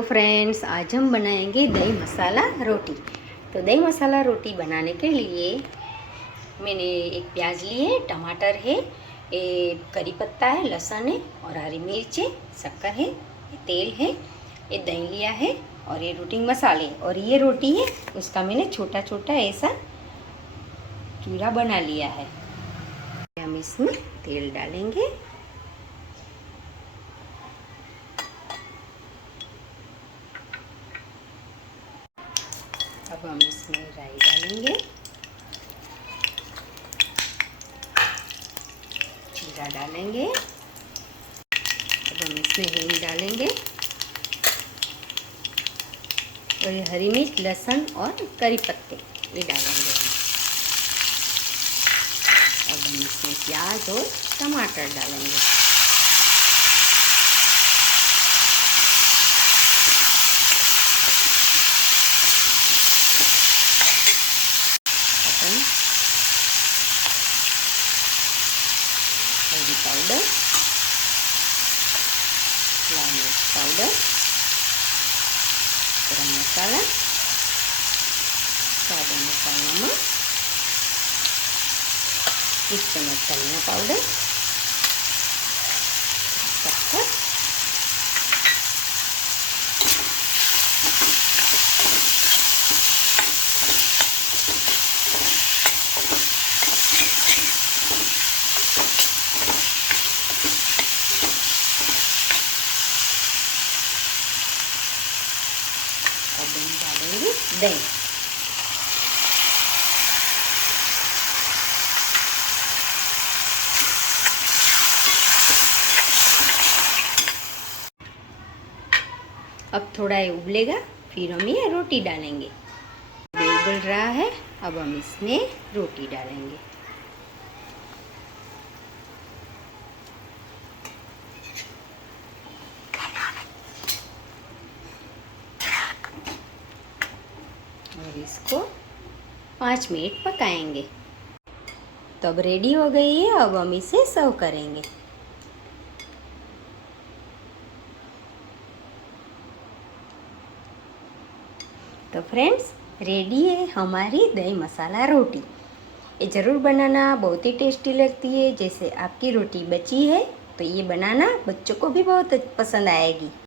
तो फ्रेंड्स, आज हम बनाएंगे दही मसाला रोटी। तो दही मसाला रोटी बनाने के लिए मैंने एक प्याज ली है, टमाटर है, ये करी पत्ता है, लहसुन है और हरी मिर्च है, शक्कर है, ये तेल है, ये दही लिया है और ये रोटी मसाले और ये रोटी है उसका मैंने छोटा छोटा ऐसा चूरा बना लिया है। हम इसमें तेल डालेंगे। अब हम इसमें राई डालेंगे, जीरा डालेंगे। अब हम इसमें हींग डालेंगे और ये हरी मिर्च, लहसुन और करी पत्ते ये डालेंगे हम। अब हम इसमें प्याज और टमाटर डालेंगे। हल्दी पाउडर, लाल मिर्च पाउडर, गरम मसाला, स्वाद अनुसार नमक, 1 चम्मच धनिया पाउडर, शक्कर, अब हम डालेंगे दही। अब थोड़ा ये उबलेगा, फिर हम ये रोटी डालेंगे। ये उबल रहा है, अब हम इसमें रोटी डालेंगे। और इसको 5 मिनट पकाएंगे। तो अब रेडी हो गई है, अब हम इसे सर्व करेंगे। तो फ्रेंड्स, रेडी है हमारी दही मसाला रोटी। ये ज़रूर बनाना, बहुत ही टेस्टी लगती है। जैसे आपकी रोटी बची है तो ये बनाना, बच्चों को भी बहुत पसंद आएगी।